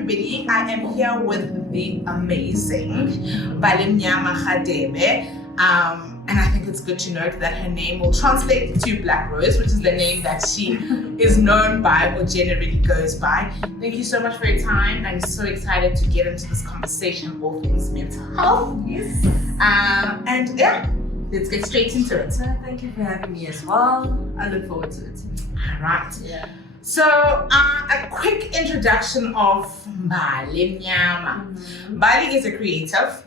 everybody. I am here with the amazing Mbalemnyama Radebe. And I think it's good to note that her name will translate to Black Rose, which is the name that she is known by or generally goes by. Thank you so much for your time. I'm so excited to get into this conversation, all things mental health. Yes. And yeah, let's get straight into it. Thank you for having me as well. I look forward to it. All right. Yeah. So, a quick introduction of Mbalemnyama. Mbali is a creative,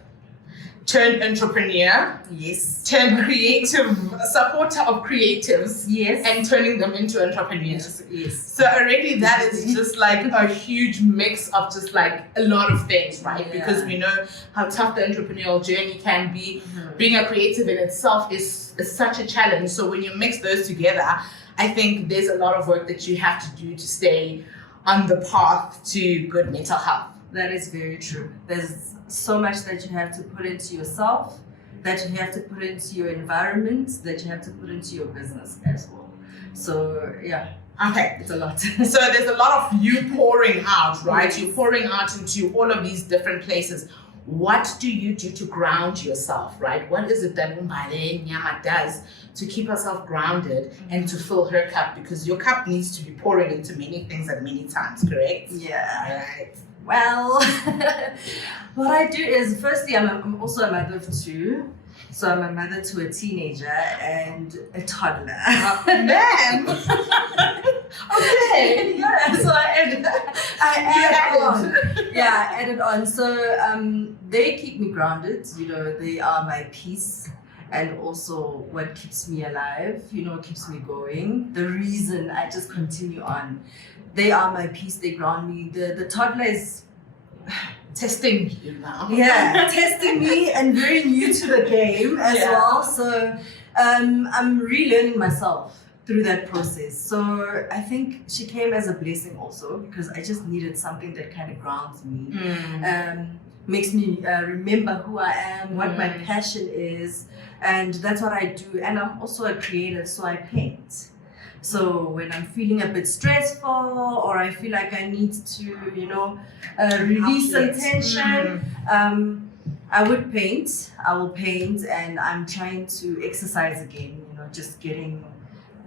turned entrepreneur, Yes. turned creative, supporter of creatives, Yes. and turning them into entrepreneurs. Yes. So already that is just like a huge mix of just like a lot of things, right? Yeah. Because we know how tough the entrepreneurial journey can be. Being a creative in itself is such a challenge. So when you mix those together, I think there's a lot of work that you have to do to stay on the path to good mental health. That is very true. There's so much that you have to put into yourself, that you have to put into your environment, that you have to put into your business as well. So yeah, Okay. it's a lot. So there's a lot of you pouring out, right? Yes. You're pouring out into all of these different places. What do you do to ground yourself, right? What is it that Mbalemnyama does to keep herself grounded and to fill her cup? Because your cup needs to be pouring into many things at many times, correct? Yeah. Right. Well, what I do is, firstly, I'm also a mother of two. So I'm a mother to a teenager and a toddler. Man! Okay. Yeah, so I added on. So they keep me grounded. You know, they are my peace and also what keeps me alive, you know, keeps me going. The reason I just continue on. They are my peace, they ground me. The toddler is testing you now. Yeah, testing me and very new to the game as well. So I'm relearning myself through that process. So I think she came as a blessing also because I just needed something that kind of grounds me. Makes me remember who I am, what my passion is, and that's what I do. And I'm also a creative, so I paint. So when I'm feeling a bit stressful or I feel like I need to, you know, release some tension, I would paint. I will paint, and I'm trying to exercise again, you know, just getting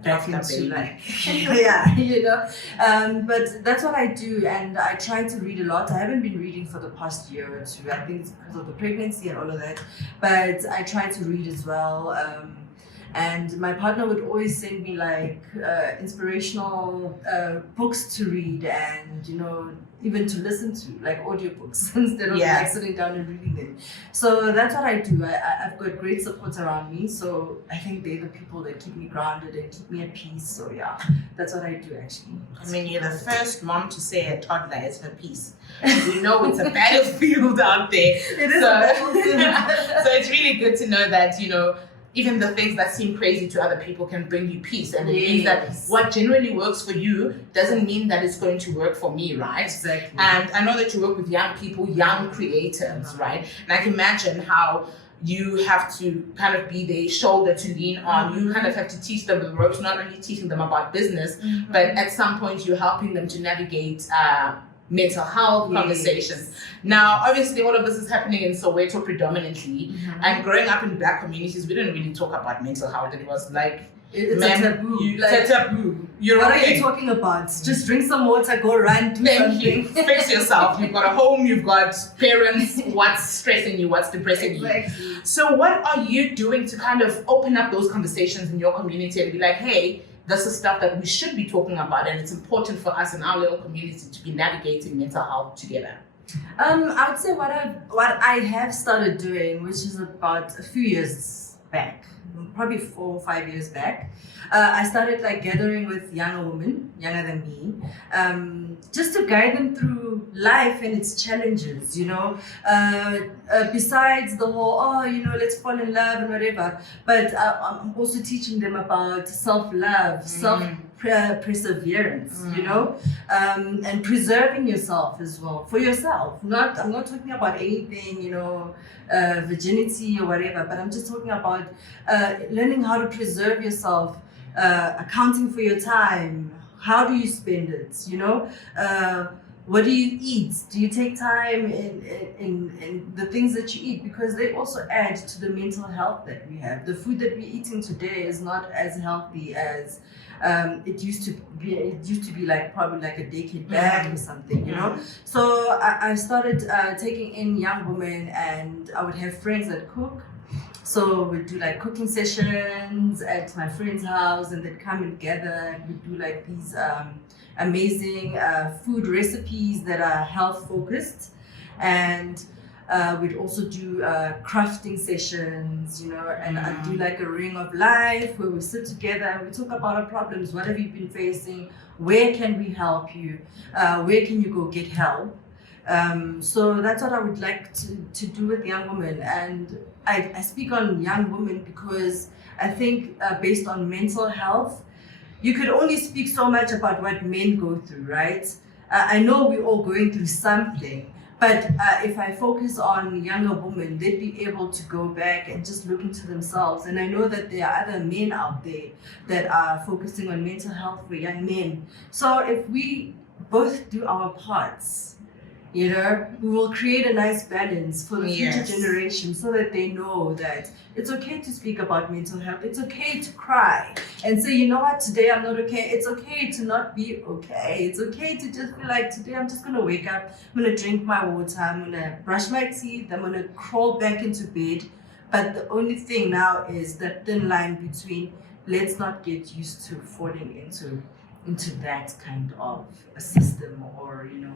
back into like, yeah, you know. But that's what I do, and I try to read a lot. I haven't been reading for the past year or two. I think it's because of the pregnancy and all of that. But I try to read as well. And my partner would always send me like inspirational books to read and, you know, even to listen to, like audiobooks instead of like sitting down and reading them. So that's what I do. I've got great support around me. So I think they're the people that keep me grounded and keep me at peace. So yeah, that's what I do actually. I mean, you're the first mom to say a toddler is her peace. We know it's a battlefield out there. It is a battlefield. So it's really good to know that, you know, even the things that seem crazy to other people can bring you peace. And it means that what generally works for you doesn't mean that it's going to work for me, right? Exactly. And I know that you work with young people, young creatives, right? And I can imagine how you have to kind of be their shoulder to lean on. You kind of have to teach them the ropes, not only teaching them about business, but at some point you're helping them to navigate mental health conversations. Now, obviously, all of this is happening in Soweto predominantly. And growing up in Black communities, we didn't really talk about mental health. It was like, it's a taboo. It's a taboo. What are you talking about? Just drink some water, go run, do something. Fix yourself. You've got a home, you've got parents. What's stressing you? What's depressing you? So what are you doing to kind of open up those conversations in your community and be like, hey, this is stuff that we should be talking about, and it's important for us in our little community to be navigating mental health together? I would say what I have started doing, which is about a few years back, probably 4 or 5 years back, I started like gathering with younger women, younger than me, just to guide them through life and its challenges, you know, besides the whole, you know, let's fall in love and whatever, but I'm also teaching them about self-love, perseverance, you know, and preserving yourself as well, for yourself. I'm not talking about anything, you know, virginity or whatever, but I'm just talking about learning how to preserve yourself, accounting for your time. How do you spend it, you know? What do you eat? Do you take time in the things that you eat? Because they also add to the mental health that we have. The food that we're eating today is not as healthy as it used to be. It used to be like probably like a decade back or something, you know. So I started taking in young women, and I would have friends that cook. So we'd do like cooking sessions at my friend's house, and they'd come and gather, and we'd do like these amazing food recipes that are health focused. And we'd also do crafting sessions, you know, and I'd do like a ring of life where we sit together and we talk about our problems. What have you been facing? Where can we help you? Where can you go get help? So that's what I would like to do with young women. And I speak on young women because I think based on mental health, you could only speak so much about what men go through, right? I know we're all going through something, but if I focus on younger women, they'd be able to go back and just look into themselves. And I know that there are other men out there that are focusing on mental health for young men. So if we both do our parts, you know, we will create a nice balance for the future generation, so that they know that it's okay to speak about mental health. It's okay to cry and say, you know what, today I'm not okay. It's okay to not be okay. It's okay to just be like, today I'm just going to wake up. I'm going to drink my water. I'm going to brush my teeth. I'm going to crawl back into bed. But the only thing now is that thin line between, let's not get used to falling into that kind of a system, or, you know,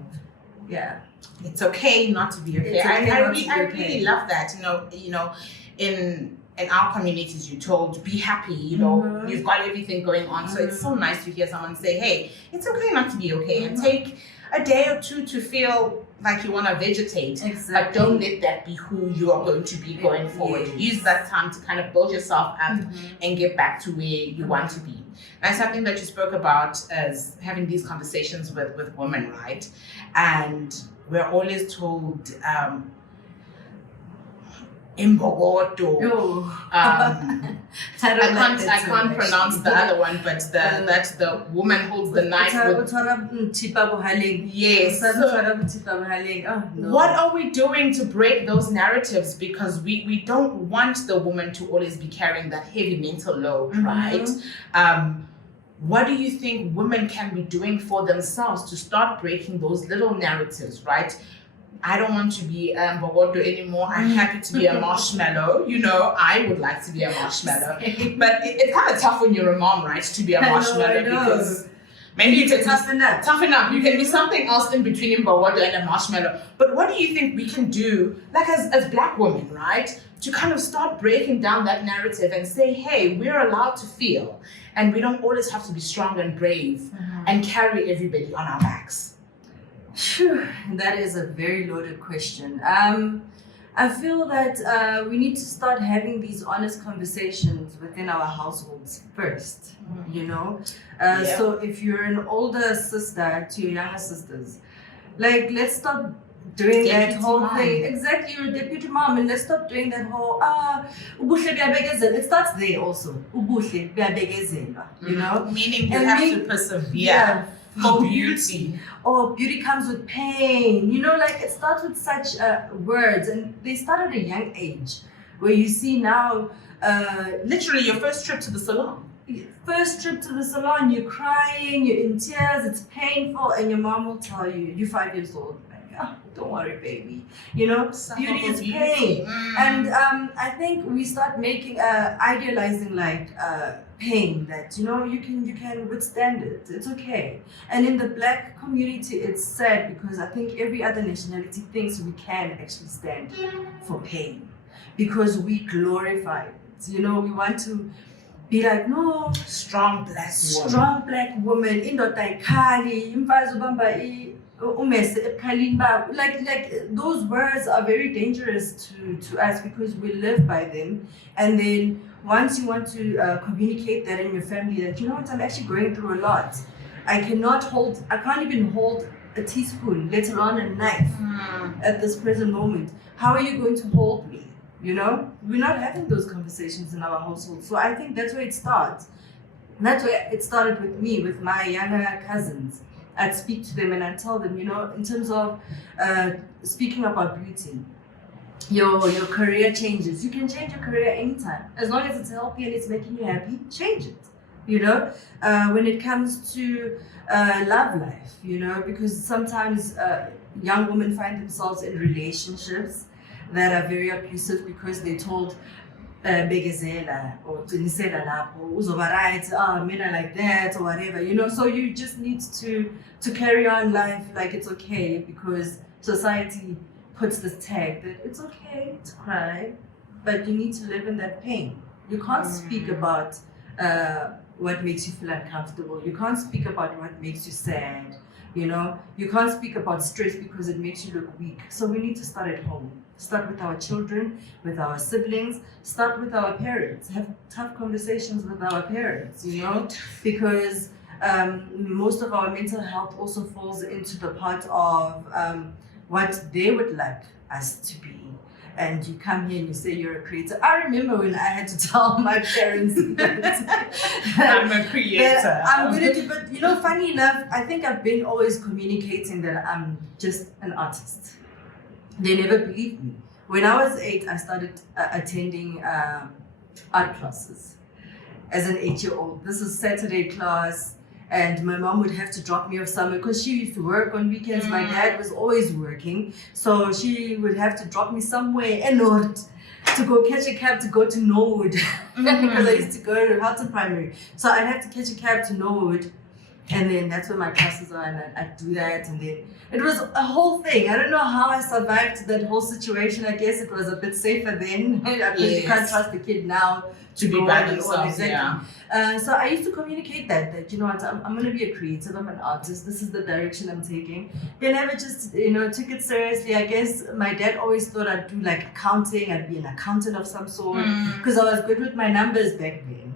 yeah, it's okay not to be okay. I really love that. You know, in our communities, you're told be happy. You know, you've got everything going on. So it's so nice to hear someone say, "Hey, it's okay not to be okay," and take a day or two to feel like you want to vegetate. But don't let that be who you are going to be going forward. Use that time to kind of build yourself up and get back to where you want to be. And something that you spoke about as having these conversations with women, right? And we're always told Imbogoto. I can't pronounce the other one, but that the woman holds the knife with. Yes. So, what are we doing to break those narratives? Because we don't want the woman to always be carrying that heavy mental load, right? What do you think women can be doing for themselves to start breaking those little narratives, right? I don't want to be a Mbogodo anymore. I'm happy to be a marshmallow. You know, I would like to be a marshmallow. But it's kind of tough when you're a mom, right, to be a marshmallow, because maybe you can toughen up. You can be something else in between Mbogodo and a marshmallow. But what do you think we can do, like as Black women, right, to kind of start breaking down that narrative and say, hey, we're allowed to feel, and we don't always have to be strong and brave and carry everybody on our backs? Sure, that is a very loaded question. I feel that we need to start having these honest conversations within our households first, you know? So if you're an older sister to your younger sisters, like, let's stop doing that whole thing. Exactly, you're a deputy mom, and let's stop doing that whole ubuhle buyabekezela. It starts there also. Ubuhle buyabekezela, you know? Meaning you have to persevere for beauty. Or beauty comes with pain. You know, like, it starts with such words, and they start at a young age, where you see now literally your first trip to the salon. First trip to the salon, you're crying, you're in tears, it's painful, and your mom will tell you, you're 5 years old. Oh, don't worry, baby. You know, beauty is pain. And I think we start making idealizing like pain, that, you know, you can withstand it. It's okay. And in the Black community, it's sad, because I think every other nationality thinks we can actually stand for pain, because we glorify it. You know, we want to be like, no, strong Black woman. Indoda ayikhali, imfazi ubamba umese ebukhalini babo. Like those words are very dangerous to us, because we live by them. And then once you want to communicate that in your family, that, you know what, I'm actually going through a lot. I can't even hold a teaspoon, let alone a knife at this present moment. How are you going to hold me? You know, we're not having those conversations in our household. So I think that's where it starts. And that's where it started with me, with my younger cousins. I'd speak to them and I'd tell them, in terms of speaking about beauty, your career changes. You can change your career anytime. As long as it's healthy and it's making you happy, change it. When it comes to love life, because sometimes young women find themselves in relationships that are very abusive because they're told begezela or qinisela lapho uzoba right, men are like that or whatever, so you just need to carry on life like it's okay, because society puts this tag that it's okay to cry, but you need to live in that pain. You can't speak about what makes you feel uncomfortable. You can't speak about what makes you sad. You can't speak about stress because it makes you look weak. So we need to start at home. Start with our children, with our siblings, start with our parents. Have tough conversations with our parents, because most of our mental health also falls into the part of what they would like us to be. And you come here and you say you're a creator. I remember when I had to tell my parents that I'm a creator. I'm going to do, but funny enough, I think I've been always communicating that I'm just an artist. They never believed me. When I was 8, I started attending art classes as an 8-year-old. This is Saturday class. And my mom would have to drop me off somewhere because she used to work on weekends. My dad was always working. So she would have to drop me somewhere in order to go catch a cab to go to Norwood. Because I used to go to Houghton Primary. So I'd have to catch a cab to Norwood. And then that's where my classes are, and I'd do that. And then it was a whole thing. I don't know how I survived that whole situation. I guess it was a bit safer then. Because you can't trust the kid now to be by themselves. Exactly. So I used to communicate that I'm going to be a creative, I'm an artist, this is the direction I'm taking. They never just, took it seriously. I guess my dad always thought I'd do like accounting, I'd be an accountant of some sort, because I was good with my numbers back then.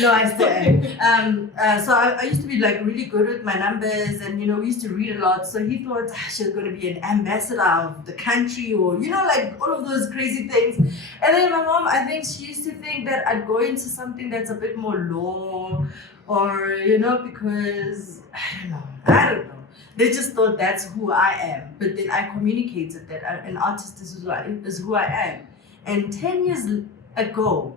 No, I still am. So I used to be like really good with my numbers, and we used to read a lot. So he thought she was going to be an ambassador of the country, or like all of those crazy things. And then my mom, I think she used to think that I'd go into something that's a bit more law, or because I don't know. They just thought that's who I am. But then I communicated that an artist is who I am. And 10 years ago,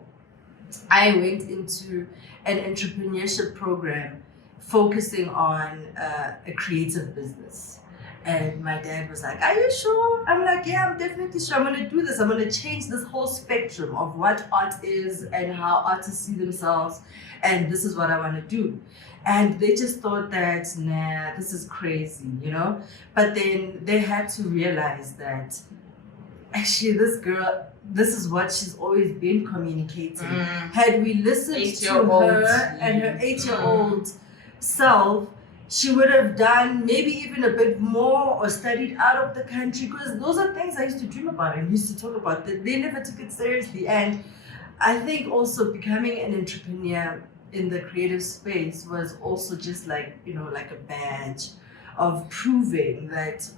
I went into an entrepreneurship program focusing on a creative business. And my dad was like, "Are you sure?" I'm like, "Yeah, I'm definitely sure. I'm going to do this. I'm going to change this whole spectrum of what art is and how artists see themselves. And this is what I want to do." And they just thought that, nah, this is crazy, But then they had to realize that actually this girl, this is what she's always been communicating. Had we listened to her and her 8-year-old self, she would have done maybe even a bit more or studied out of the country, because those are things I used to dream about and used to talk about. That they never took it seriously. And I think also becoming an entrepreneur in the creative space was also just like, like a badge of proving that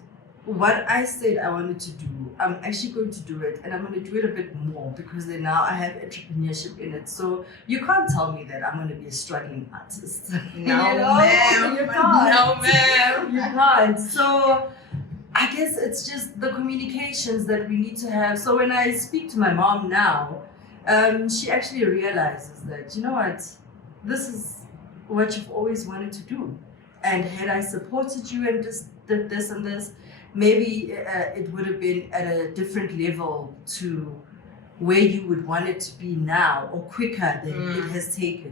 what I said I wanted to do, I'm actually going to do it, and I'm going to do it a bit more, because then now I have entrepreneurship in it. So you can't tell me that I'm going to be a struggling artist. No, ma'am. You can't. No, ma'am. You can't. So I guess it's just the communications that we need to have. So when I speak to my mom now, she actually realizes that, this is what you've always wanted to do. And had I supported you and just did this and this, maybe it would have been at a different level to where you would want it to be now, or quicker than it has taken,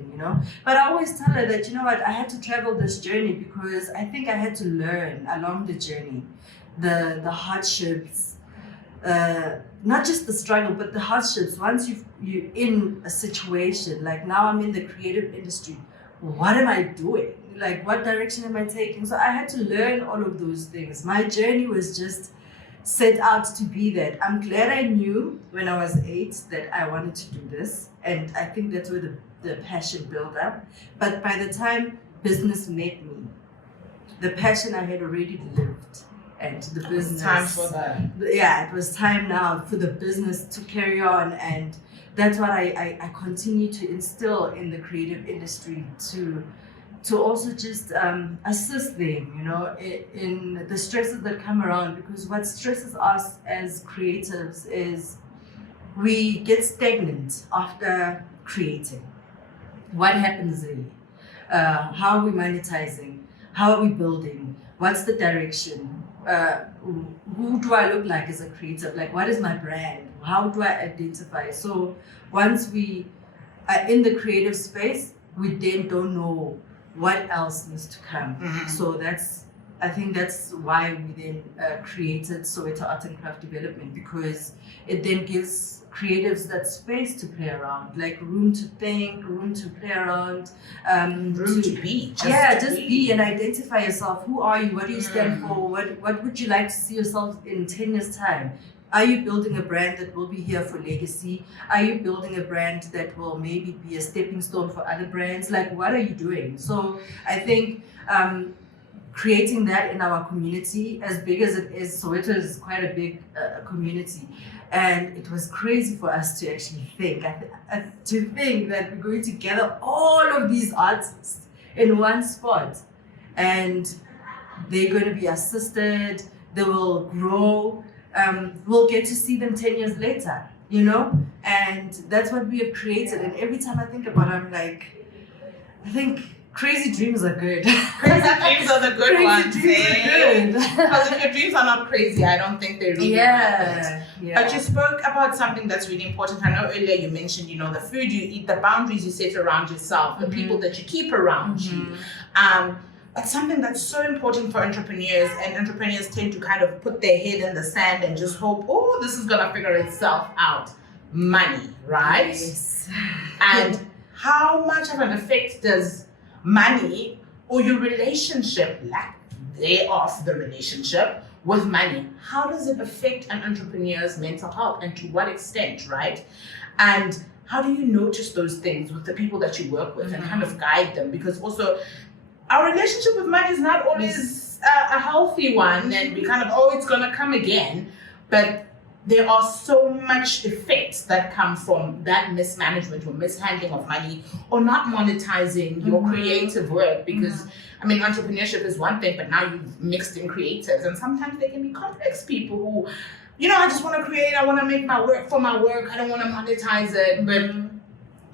But I always tell her that, I had to travel this journey because I think I had to learn along the journey, the hardships, not just the struggle, but the hardships. Once you're in a situation, like now I'm in the creative industry, what am I doing? Like, what direction am I taking? So I had to learn all of those things. My journey was just set out to be that. I'm glad I knew when I was 8 that I wanted to do this. And I think that's where the passion built up. But by the time business met me, the passion I had already lived. And the business. Time for that. Yeah, it was time now for the business to carry on. And that's what I continue to instill in the creative industry, to to also just assist them, you know, in the stresses that come around. Because what stresses us as creatives is we get stagnant after creating. What happens really? How are we monetizing? How are we building? What's the direction? Who do I look like as a creative? Like, what is my brand? How do I identify? So once we are in the creative space, we then don't know what else needs to come. So I think that's why we then created Soweto Art and Craft Development, because it then gives creatives that space to play around, like room to think, room to play around, room to be. Just be and identify yourself. Who are you? What do you stand for? What would you like to see yourself in 10 years' time? Are you building a brand that will be here for legacy? Are you building a brand that will maybe be a stepping stone for other brands? Like, what are you doing? So I think creating that in our community, as big as it is, Soweto is quite a big community. And it was crazy for us to actually think, that we're going to gather all of these artists in one spot. And they're going to be assisted, they will grow. We'll get to see them 10 years later, you know? And that's what we have created. And every time I think about it, I'm like, I think crazy dreams are good. Crazy dreams are the good ones. Crazy dreams are good. Because if your dreams are not crazy, I don't think they're really Yeah. But you spoke about something that's really important. I know earlier you mentioned, you know, the food you eat, the boundaries you set around yourself, the people that you keep around you. But something that's so important for entrepreneurs, and entrepreneurs tend to kind of put their head in the sand and just hope, oh, this is gonna figure itself out. Money, right? Yes. And how much of an effect does money or your relationship, lack thereof, the relationship with money, how does it affect an entrepreneur's mental health, and to what extent, right? And how do you notice those things with the people that you work with and kind of guide them? Because also, our relationship with money is not always a healthy one, and we kind of, oh, it's gonna come again. But there are so much effects that come from that mismanagement or mishandling of money, or not monetizing your creative work. Because I mean, entrepreneurship is one thing, but now you've mixed in creatives, and sometimes they can be complex people who, you know, I just want to create, I want to make my work for my work, I don't want to monetize it. But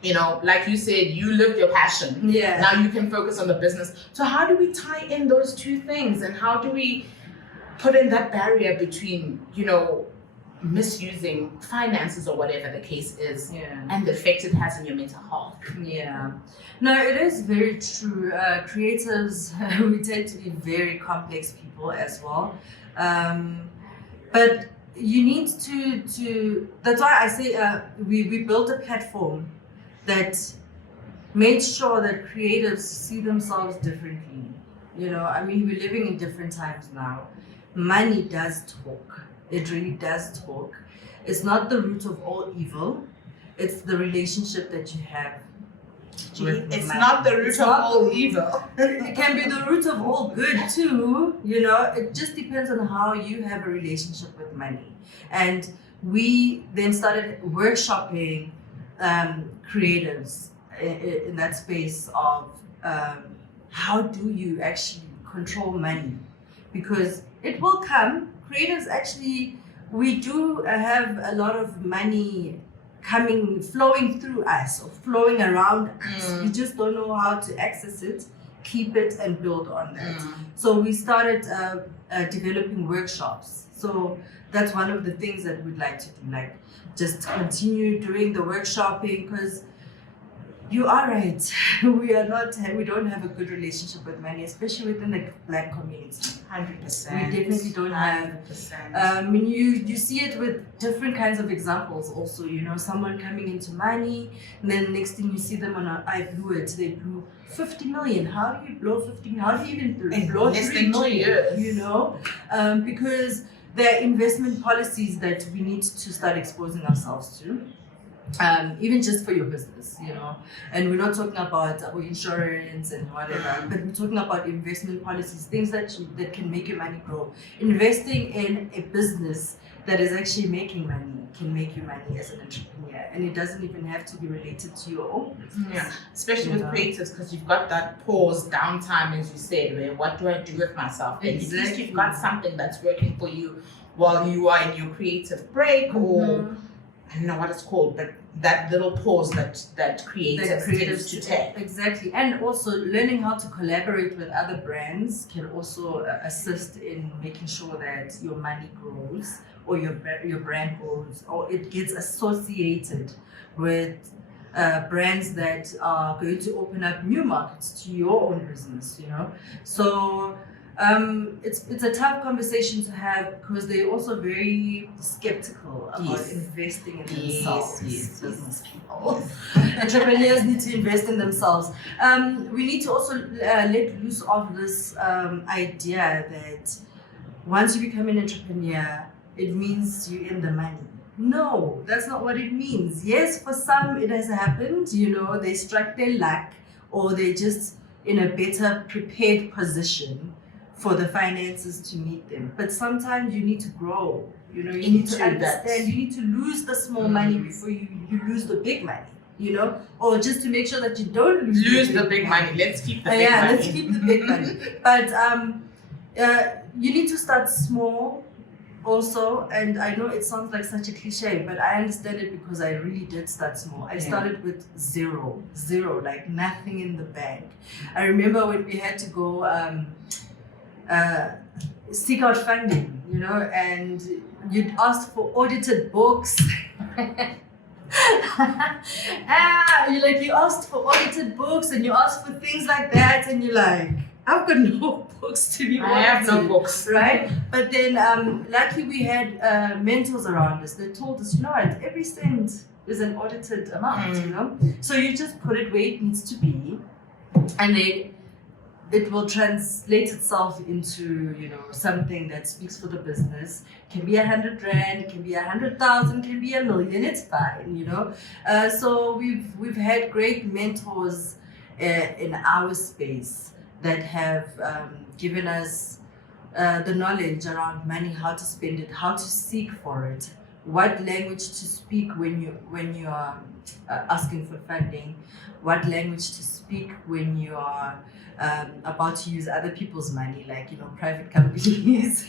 you know, like you said, you lived your passion. Yeah. Now you can focus on the business. So how do we tie in those two things, and how do we put in that barrier between, you know, misusing finances or whatever the case is, and the effect it has on your mental health? Yeah. No, it is very true. Creatives, we tend to be very complex people as well. But you need to that's why I say we built a platform that made sure that creatives see themselves differently. You know, I mean, we're living in different times now. Money does talk. It really does talk. It's not the root of all evil. It's the relationship that you have. It's not the root of all evil. It can be the root of all good too. You know, it just depends on how you have a relationship with money. And we then started workshopping creatives in that space of how do you actually control money, because it will come. Creatives actually, we do have a lot of money flowing through us or flowing around us. We just don't know how to access it, keep it, and build on that. So we started developing workshops. So that's one of the things that we'd like to do, like just continue doing the workshopping, because you are right. We don't have a good relationship with money, especially within the Black community. 100%. We definitely don't have. 100%. You see it with different kinds of examples also. You know, someone coming into money, and then next thing you see them on I blew it. They blew 50 million. How do you blow 50 million? How do you even blow 3 million? You know, because there are investment policies that we need to start exposing ourselves to. Even just for your business, you know, and we're not talking about insurance and whatever, but we're talking about investment policies, things that can make your money grow. Investing in a business that is actually making money can make you money as an entrepreneur, and it doesn't even have to be related to your own business. Yeah, especially with creatives, because you've got that pause, downtime, as you said, where what do I do with myself? And at least you've got something that's working for you while you are in your creative break, or I don't know what it's called, but that little pause that creatives tend to take. Exactly. And also learning how to collaborate with other brands can also assist in making sure that your money grows, or your brand grows, or it gets associated with brands that are going to open up new markets to your own business, So it's a tough conversation to have, because they're also very skeptical about investing in themselves. Business people. Entrepreneurs need to invest in themselves. We need to also let loose of this idea that once you become an entrepreneur, it means you're in the money. No, that's not what it means. Yes, for some it has happened, they struck their luck, or they're just in a better prepared position for the finances to meet them. But sometimes you need to grow, you need to understand, you need to lose the small money before you lose the big money, or just to make sure that you don't lose the big money. Let's keep the big money. Let's keep the big money. But you need to start small also, and I know it sounds like such a cliche, but I understand it because I really did start small. I started with zero, like nothing in the bank. I remember when we had to go seek out funding, and you'd ask for audited books. You asked for audited books, and you asked for things like that, and you're like, I've got no books to be audited. I have no books. Right? But then luckily we had mentors around us that told us, what, every cent is an audited amount, So you just put it where it needs to be, and then it will translate itself into, something that speaks for the business. Can be 100 rand, can be 100,000, can be 1 million. It's fine, So we've had great mentors in our space that have given us the knowledge around money, how to spend it, how to seek for it, what language to speak when you are asking for funding, what language to speak when you are about to use other people's money, like private companies.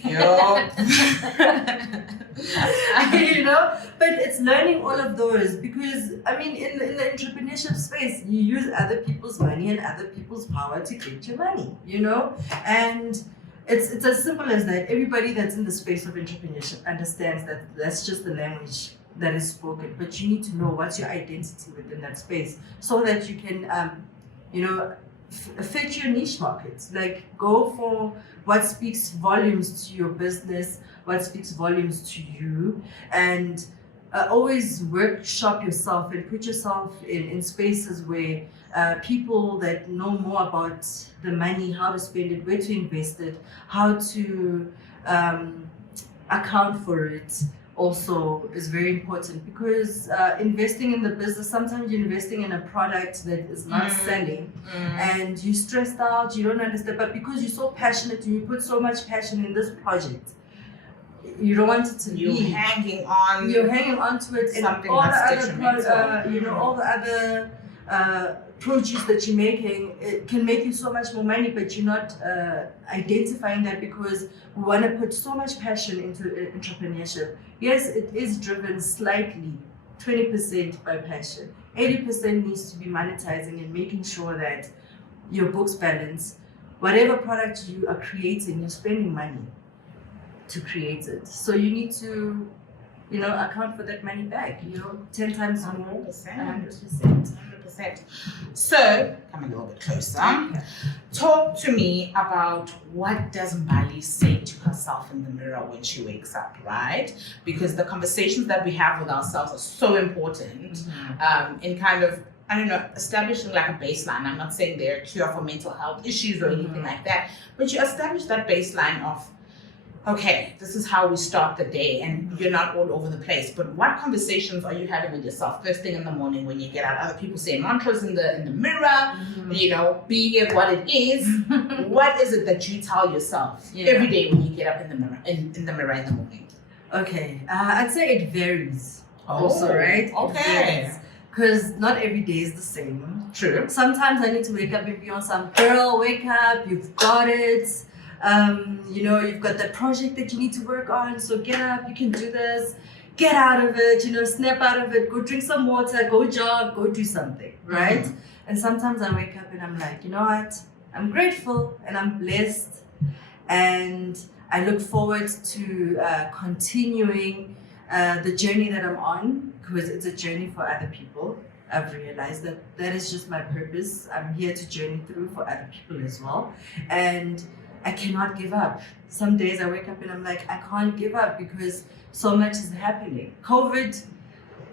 But it's learning all of those, because in the entrepreneurship space, you use other people's money and other people's power to get your money, and it's as simple as that. Everybody that's in the space of entrepreneurship understands that that's just the language that is spoken, but you need to know what's your identity within that space, so that you can fit your niche markets. Like, go for what speaks volumes to your business, what speaks volumes to you, and always workshop yourself and put yourself in spaces where people that know more about the money, how to spend it, where to invest it, how to account for it, also is very important, because investing in the business, sometimes you're investing in a product that is not selling, and you're stressed out, you don't understand, but because you're so passionate and you put so much passion in this project, you don't want it to you're leave. hanging on to it, and something all that's the other all the other produce that you're making, it can make you so much more money, but you're not identifying that, because we want to put so much passion into entrepreneurship. Yes, it is driven slightly, 20% by passion. 80% needs to be monetizing and making sure that your books balance. Whatever product you are creating, you're spending money to create it. So you need to, account for that money back, 10 times more, 100%. So, come a little bit closer. Talk to me about what does Mbali say to herself in the mirror when she wakes up, right? Because the conversations that we have with ourselves are so important in kind of, establishing like a baseline. I'm not saying they're a cure for mental health issues or anything like that, but you establish that baseline of, okay, this is how we start the day, and you're not all over the place. But what conversations are you having with yourself first thing in the morning when you get out? Other people say mantras in the mirror, be it what it is. What is it that you tell yourself every day when you get up in the mirror in the morning? Okay, I'd say it varies. Also, right? Okay. Because not every day is the same. True. Sometimes I need to wake up and be on some girl, wake up, you've got it. You've got that project that you need to work on, so get up, you can do this, get out of it, snap out of it, go drink some water, go jog, go do something, right? Mhm. And sometimes I wake up and I'm like, you know what? I'm grateful and I'm blessed, and I look forward to continuing the journey that I'm on, because it's a journey for other people. I've realized that is just my purpose. I'm here to journey through for other people as well. And I cannot give up. Some days I wake up and I'm like, I can't give up because so much is happening. COVID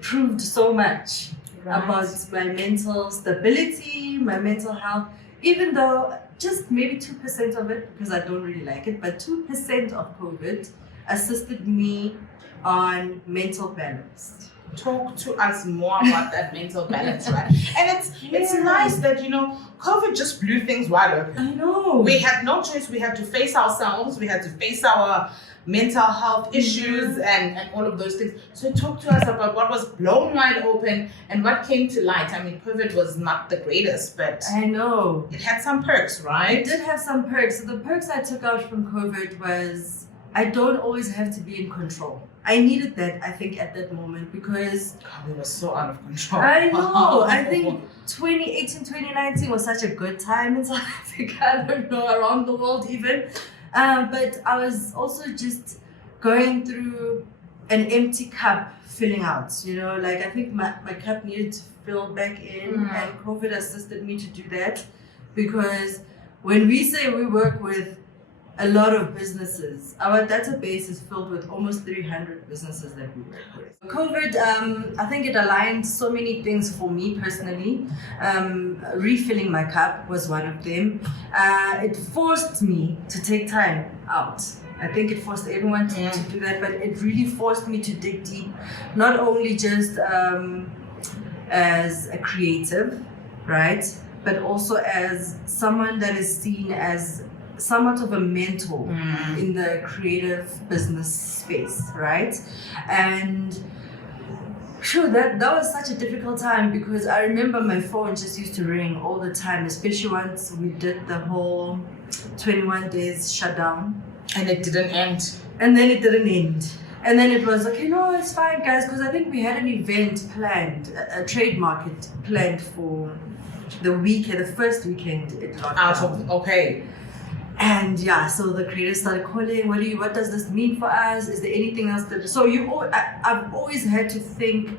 proved so much about my mental stability, my mental health, even though just maybe 2% of it, because I don't really like it, but 2% of COVID assisted me on mental balance. Talk to us more about that mental balance, right? And it's nice that COVID just blew things wide open. I know. We had no choice. We had to face ourselves. We had to face our mental health issues and all of those things. So talk to us about what was blown wide open and what came to light. I mean, COVID was not the greatest, but I know it had some perks, right? It did have some perks. So the perks I took out from COVID was I don't always have to be in control. I needed that, I think, at that moment, because we were so out of control. I know. I think 2018, 2019 was such a good time in South Africa. I don't know, around the world even. But I was also just going through an empty cup filling out. I think my cup needed to fill back in, and COVID assisted me to do that, because when we say we work with a lot of businesses, our database is filled with almost 300 businesses that we work with. COVID, I think it aligned so many things for me personally. Refilling my cup was one of them. It forced me to take time out. I think it forced everyone to do that, but it really forced me to dig deep, not only just as a creative, right, but also as someone that is seen as somewhat of a mentor in the creative business space, right? And sure, that was such a difficult time, because I remember my phone just used to ring all the time, especially once we did the whole 21 days shutdown. And it didn't end. And then it didn't end. And then it was okay, no, it's fine, guys, because I think we had an event planned, a trade market planned for the first weekend it locked down. Okay. And so the creators started calling, what does this mean for us? Is there anything else that... So I've always had to think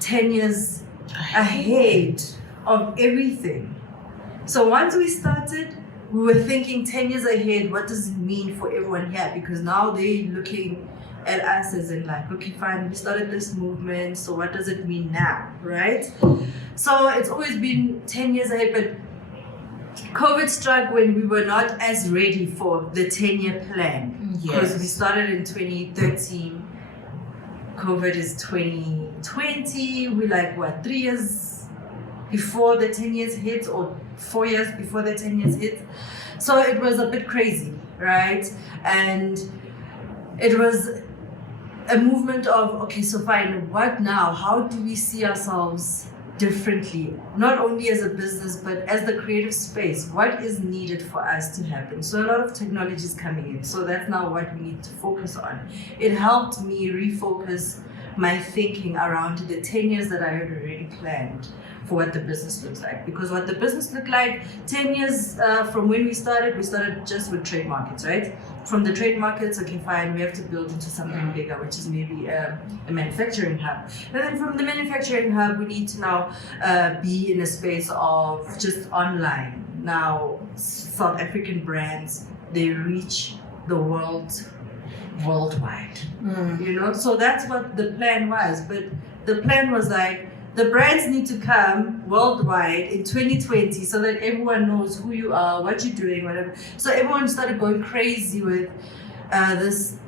10 years ahead of everything. So once we started, we were thinking 10 years ahead, what does it mean for everyone here? Because now they're looking at us as in like, okay, fine, we started this movement, so what does it mean now, right? So it's always been 10 years ahead, but COVID struck when we were not as ready for the 10-year plan. Because we started in 2013. COVID is 2020. We're like, 3 years before the 10 years hit, or 4 years before the 10 years hit. So it was a bit crazy, right? And it was a movement of, okay, so fine, what now? How do we see ourselves differently, not only as a business, but as the creative space? What is needed for us to happen? So a lot of technology is coming in. So that's now what we need to focus on. It helped me refocus my thinking around the 10 years that I had already planned for what the business looks like. Because what the business looked like 10 years from when we started just with trade markets, right? From the trade markets, okay, fine, we have to build into something bigger, which is maybe a manufacturing hub. And then from the manufacturing hub, we need to now be in a space of just online. Now, South African brands, they reach the worldwide, So that's what the plan was. But the plan was like, the brands need to come worldwide in 2020 so that everyone knows who you are, what you're doing, whatever. So everyone started going crazy with this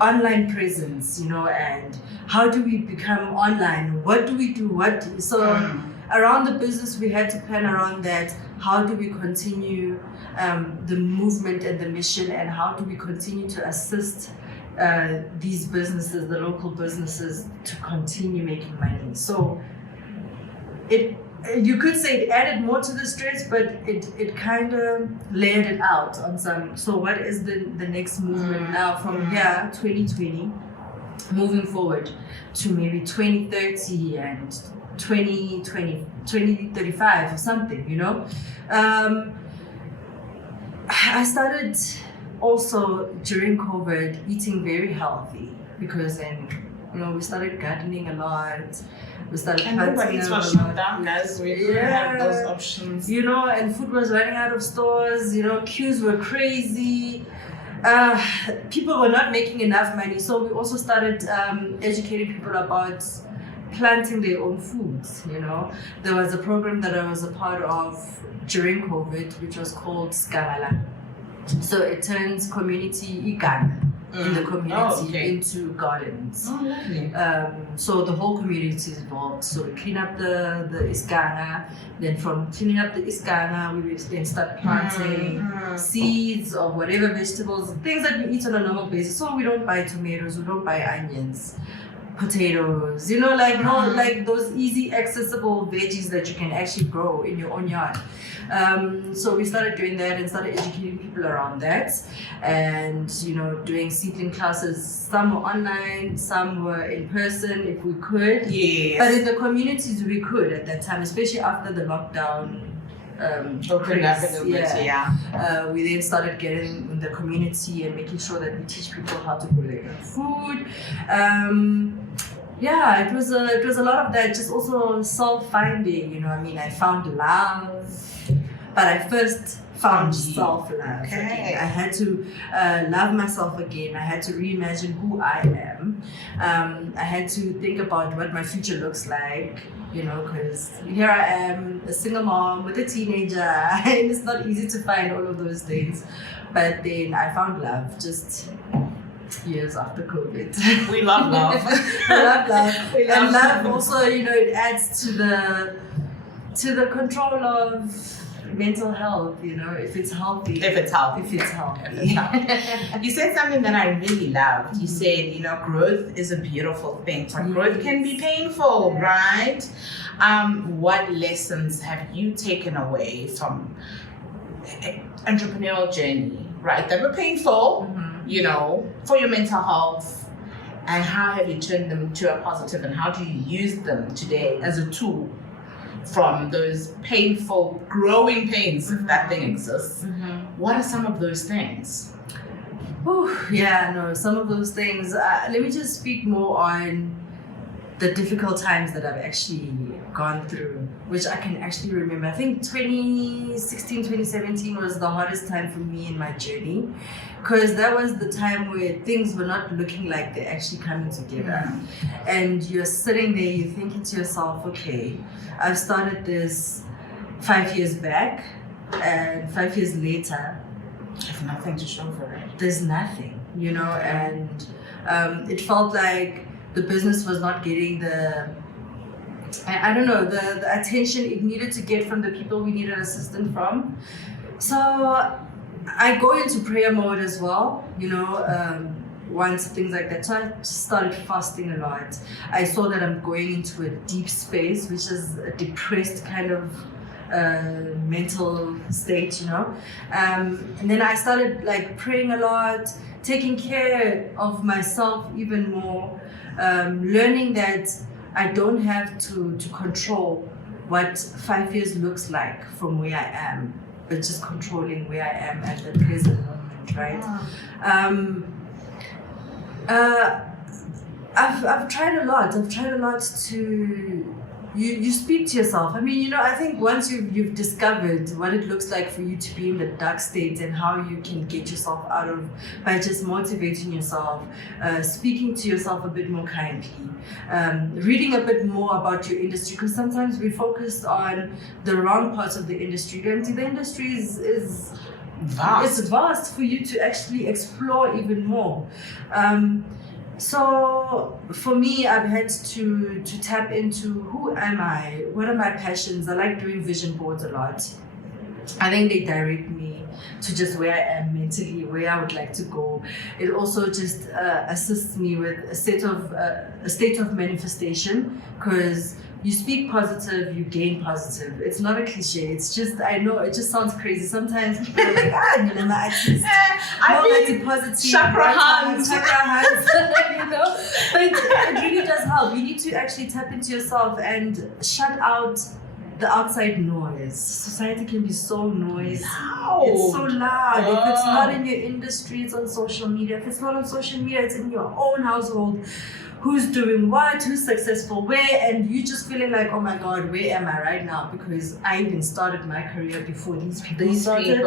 online presence, and how do we become online? What do we do? Around the business, we had to plan around that. How do we continue the movement and the mission, and how do we continue to assist these businesses, the local businesses, to continue making money. So you could say it added more to the stress, but it kind of layered it out on some. So what is the next movement now from here, 2020, moving forward to maybe 2030 and 2035 or something, you know? I started also during COVID eating very healthy, because then, you know, we started gardening a lot. We started planting a lot. Down, guys. We didn't have those options. You know, and food was running out of stores. You know, queues were crazy. People were not making enough money, so we also started educating people about planting their own foods. You know, there was a program that I was a part of during COVID, which was called Skabala. So it turns community igana in the community into gardens. Oh, lovely. So the whole community is involved. So we clean up the iskana. Then from cleaning up the iskana, we will then start planting seeds of whatever vegetables, things that we eat on a normal basis. So we don't buy tomatoes, we don't buy onions, potatoes, you know, like like those easy accessible veggies that you can actually grow in your own yard. So we started doing that and started educating people around that, and, you know, doing seedling classes. Some were online, some were in person if we could. Yes. But in the communities we could at that time, especially after the lockdown. Opened up a little bit, we then started getting in the community and making sure that we teach people how to grow their own food. It was a lot of that. Just also self-finding, you know. I mean, I found love, but I first found self-love. Okay. I had to love myself again. I had to reimagine who I am. I had to think about what my future looks like. You know, because here I am, a single mom with a teenager, and it's not easy to find all of those things. But then I found love just years after COVID. We love love. We love love. And love also, you know, it adds to the control of mental health, you know, if it's healthy. If it's healthy. You said something that I really loved. You said, you know, growth is a beautiful thing, but growth can be painful, right? What lessons have you taken away from entrepreneurial journey, right? That were painful, you know, for your mental health, and how have you turned them to a positive, and how do you use them today as a tool from those painful growing pains, if that thing exists? What are some of those things? Some of those things. Let me just speak more on the difficult times that I've actually gone through, which I can actually remember. I think 2016, 2017 was the hardest time for me in my journey, because that was the time where things were not looking like they're actually coming together. And you're sitting there, you're thinking to yourself, okay, I've started this 5 years back, and 5 years later, I have nothing to show for it. There's nothing, you know, and it felt like the business was not getting the attention it needed to get from the people we needed assistance from. So I go into prayer mode as well, you know, once things like that. So I started fasting a lot. I saw that I'm going into a deep space, which is a depressed kind of mental state, you know. And then I started like praying a lot, taking care of myself even more, learning that I don't have to control what 5 years looks like from where I am, but just controlling where I am at the present moment, right? I've tried a lot. I've tried a lot to. You speak to yourself. I mean, you know, I think once you've discovered what it looks like for you to be in the dark states and how you can get yourself out of, by just motivating yourself, speaking to yourself a bit more kindly, reading a bit more about your industry, because sometimes we focus on the wrong parts of the industry. And the industry is vast. It's vast for you to actually explore even more. So for me, I've had to tap into who am I, what are my passions. I like doing vision boards a lot. I think they direct me to just where I am mentally, where I would like to go. It also just assists me with a state of manifestation, because you speak positive, you gain positive. It's not a cliche. It's just, I know it just sounds crazy. Sometimes people are like, Mbalemnyama artist. Positive. Chakra hands. You know? But it really does help. You need to actually tap into yourself and shut out the outside noise. Society can be so noisy. Loud. It's so loud. If it's not in your industry, it's on social media. If it's not on social media, it's in your own household. Who's doing what, who's successful where, and you just feeling like, oh my God, where am I right now? Because I even started my career before these people started.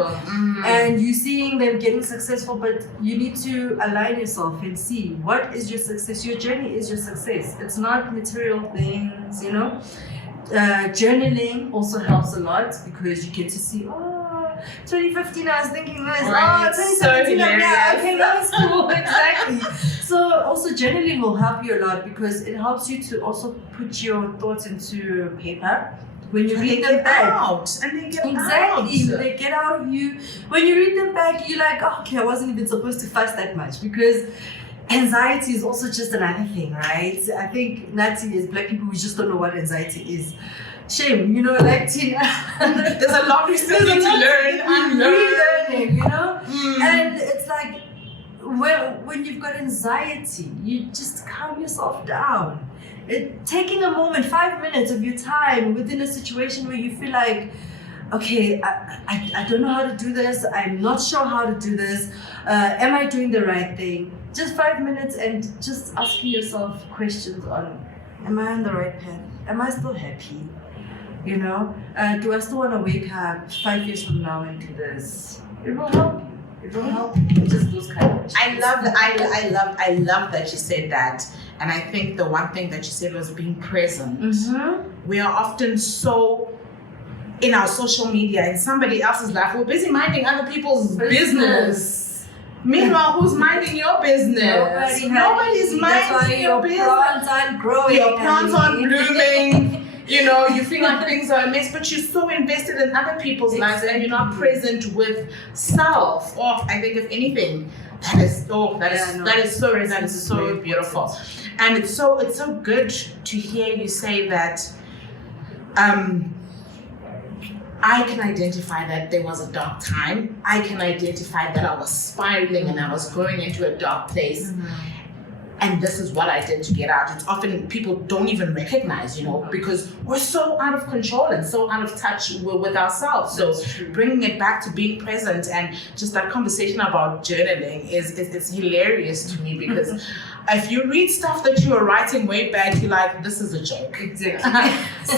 And you seeing them getting successful, but you need to align yourself and see what is your success. Your journey is your success. It's not material things, you know. Journaling also helps a lot, because you get to see, 2015 I was thinking this, right. 2017 okay, that was cool. Exactly. So also journaling will help you a lot, because it helps you to also put your thoughts into paper. When you read them back, and they get exactly, out. they get out of you. When you read them back, you're like, okay, I wasn't even supposed to fuss that much, because anxiety is also just another thing, right? I think Nati, is black people, we just don't know what anxiety is. Shame, you know, like Tina. There's a lot we still need to learn and relearning, you know? And it's like, when you've got anxiety, you just calm yourself down. Taking a moment, 5 minutes of your time within a situation where you feel like, okay, I don't know how to do this, I'm not sure how to do this, am I doing the right thing? Just 5 minutes and just asking yourself questions on, am I on the right path? Am I still happy? You know, do I still want to wake up 5 years from now and do this? It will help you. It will help you. Just those kind of questions. I love that you said that. And I think the one thing that you said was being present. We are often so in our social media, in somebody else's life. We're busy minding other people's business. Meanwhile, who's minding your business? Nobody's minding your business. Your plants aren't growing. Your plants aren't blooming. You know, you feel like things are a mess, but you're so invested in other people's lives, and you're not present with self. Or I think, if anything, that is so beautiful. And it's so good to hear you say that. I can identify that there was a dark time. I can identify that I was spiraling and I was going into a dark place. And this is what I did to get out. It's often people don't even recognize, you know, because we're so out of control and so out of touch with ourselves. So bringing it back to being present, and just that conversation about journaling is hilarious to me, because if you read stuff that you were writing way back, you're like, this is a joke. Exactly. So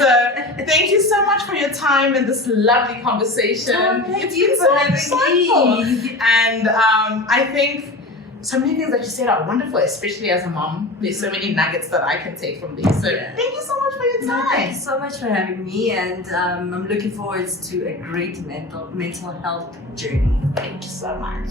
thank you so much for your time and this lovely conversation. Thank you for having me. And I think so many things that you said are wonderful, especially as a mom. There's so many nuggets that I can take from these. So thank you so much for your time. Thank you so much for having me, and I'm looking forward to a great mental health journey. Thank you so much.